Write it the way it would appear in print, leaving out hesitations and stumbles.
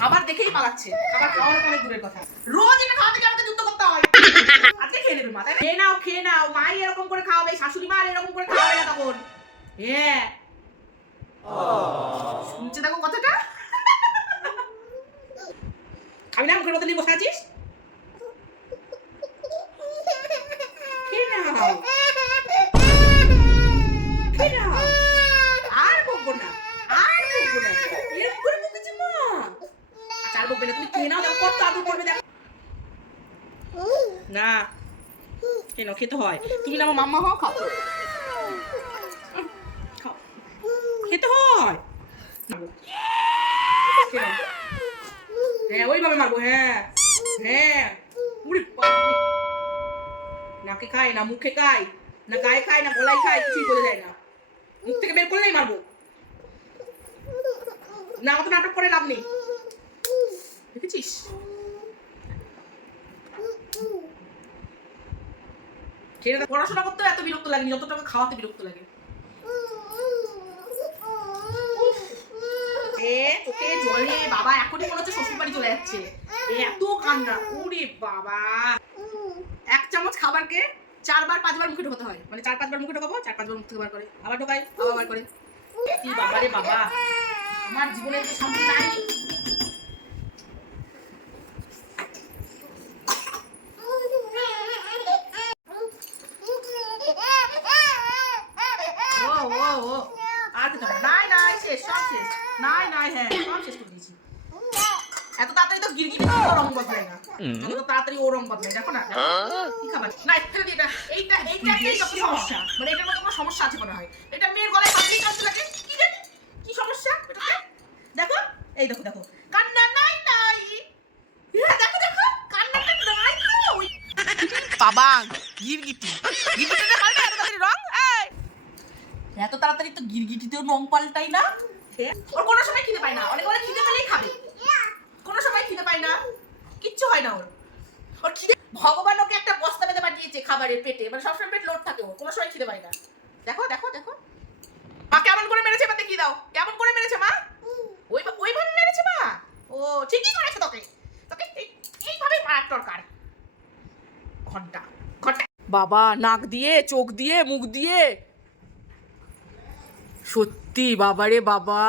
খাবার দেখেই পালাচ্ছে, খাবার খাওয়ার অনেক দূরের কথা। রোজ এটা খাওয়াতে গিয়ে আমাকে যুদ্ধ করতে হয়। আজকে খেয়ে নেবে মা, তাই না? খেয়ে নাও, মাই এরকম করে খাওয়াবে, শাশুড়ি মা এরকম করে খাওয়াবে না তখন। হ্যাঁ, শুনছে দেখো কথাটা। আমি না মুখের মধ্যে নিয়ে বসে আছিস, খেয়ে নাও, খেয়ে নাও, আর বকবো না, আর বকবো না। এরকম করে বকেছি মা, চার বকবে না, তুমি খেয়ে নাও, দেখো কত আদর করবে দেখো। না কেন খেতে হয়, তুমি না আমার মাম্মা হও, খাও খাও, খেতে হয়। হ্যাঁ ওইভাবে মারবো, হ্যাঁ হ্যাঁ। উড়ি বাবারে, নাকে খায় না, মুখে খায় না, গায়ে খায় না, গলায় খায়, কিছুই বোঝা যায় না। মুখ থেকে বের করলেই মারবো না, অত নাটক করে লাভ নেই, দেখেছিস? পড়াশোনা করতে এত বিরক্ত লাগে যতটা খাওয়াতে বিরক্ত লাগে। তোকে জলে বাবা এখনই মনে হচ্ছে শ্বশুর বাড়ি চলে যাচ্ছে, এত কান্না। ওরে বাবা, এক চামচ খাবারকে 4 বার 5 বার মুখে ঢোকাতে হয়, মানে 4-5 বার মুখে ঢোকাবো, 4-5 বার মুখ থেকে বার করে আবার ঢোকাই, আবার বার করে। কি বাবা রে বাবা, আমার জীবনে তো শান্তি নাই। এত তাড়াতাড়ি তো গিরগিটি রং বদলায় না, এত তাড়াতাড়ি ও রং বদলায়, দেখো না কি খাবার না। ফেলে দিই এটা, এইটা একটাই সমস্যা, মানে এটার মধ্যে কোনো সমস্যা আছে মনে হয়। এটা মেয়ের গলায় হাত দিয়ে কাঁদতে লাগে, কি জানি কি সমস্যা এটাতে। দেখো এই দেখো দেখো, কান্না নাই নাই, দেখো দেখো কান্নাটা নাই ওই বাবা। গিরগিটি গিরগিটিটা পাল্টায় এত তাড়াতাড়ি রং, এত তাড়াতাড়ি তো গিরগিটিতেও রং পাল্টাই না। ওর কোনো সময় খিদে পায় না, অনেক বলে খিদে পেলেই খাবে, কোনো সময় খিদে পায় না, কিচ্ছু হয় না ওর। ওর খিদে ভগবান ওকে একটা বস্তা বেঁধে পাঠিয়েছে খাবারের পেটে, মানে সবসময় পেট লোড থাকে, ওর কোনো সময় খিদে পায় না। দেখো দেখো দেখো মা কেমন করে মেরেছে, এবার দেখিয়ে দাও কেমন করে মেরেছে মা। ওইভাবে মেরেছে মা, ও ঠিকই করেছে, তোকে তোকে এইভাবে মারার দরকার। ঘন্টা ঘন্টা বাবা, নাক দিয়ে, চোখ দিয়ে, মুখ দিয়ে, সত্যি বাবারে বাবা।